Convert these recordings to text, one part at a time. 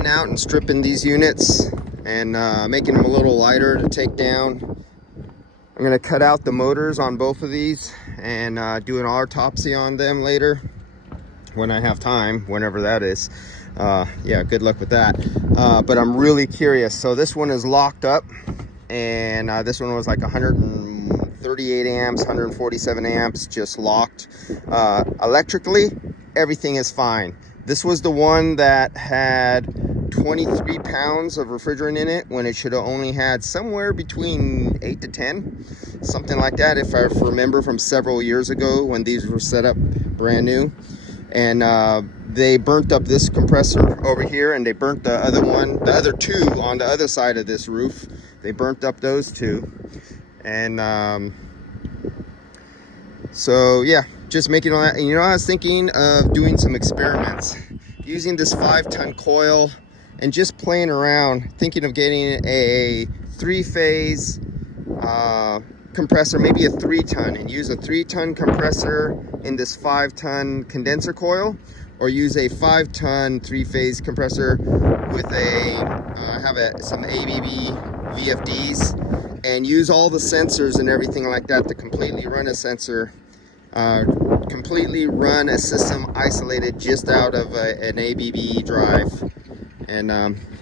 cutting out and stripping these units and making them a little lighter to take down. I'm going to cut out the motors on both of these and do an autopsy on them later when I have time, whenever that is. Yeah, good luck with that. But I'm really curious. So this one is locked up, and this one was like 138 amps, 147 amps, just locked. Electrically, everything is fine. This was the one that had 23 pounds of refrigerant in it when it should have only had somewhere between 8 to 10, something like that, if I remember from several years ago when these were set up brand new. And they burnt up this compressor over here, and they burnt the other two on the other side of this roof. They burnt up those two. And so yeah, just making all that. And, you know, I was thinking of doing some experiments using this 5-ton coil and just playing around, thinking of getting a 3-phase compressor, maybe a 3-ton, and use a 3-ton compressor in this 5-ton condenser coil, or use a 5-ton 3-phase compressor with some ABB VFDs, and use all the sensors and everything like that to completely run a sensor, completely run a system isolated just out of an ABB drive. And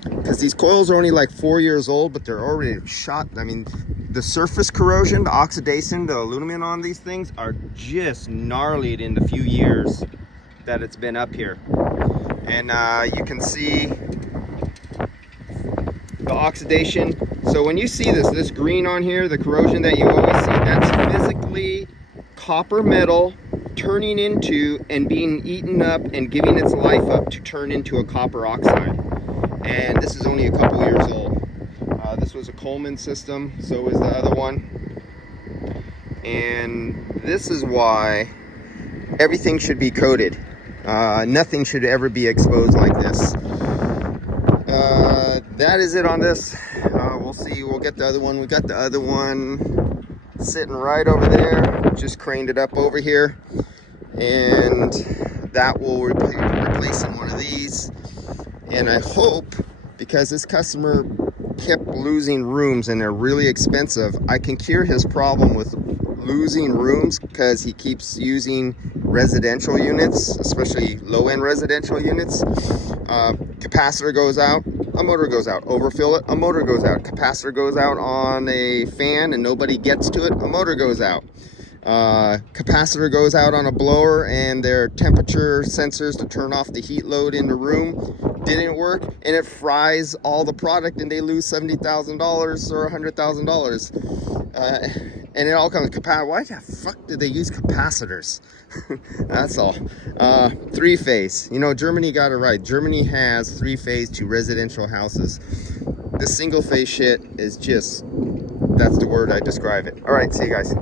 because these coils are only like 4 years old, but they're already shot. I mean, the surface corrosion, the oxidation, the aluminum on these things are just gnarlied in the few years that it's been up here. And you can see the oxidation. So when you see this green on here, the corrosion that you always see, that's physically copper metal turning into and being eaten up and giving its life up to turn into a copper oxide. And this is only a couple years old. This was a Coleman system, so was the other one. And this is why everything should be coated. Nothing should ever be exposed like this. That is it on this. We'll see. We'll get the other one. We got the other one sitting right over there. Just craned it up over here. And that will replace in one of these. And I hope, because this customer kept losing rooms and they're really expensive, I can cure his problem with losing rooms, because he keeps using residential units, especially low-end residential units. Capacitor goes out, a motor goes out. Overfill it, a motor goes out. Capacitor goes out on a fan and nobody gets to it, a motor goes out. Capacitor goes out on a blower and their temperature sensors to turn off the heat load in the room didn't work, and it fries all the product and they lose $70,000 or $100,000. And it all comes why the fuck did they use capacitors? That's all. 3-phase. You know, Germany got it right. Germany has 3-phase to residential houses. The single-phase shit is just, that's the word I describe it. All right, see you guys.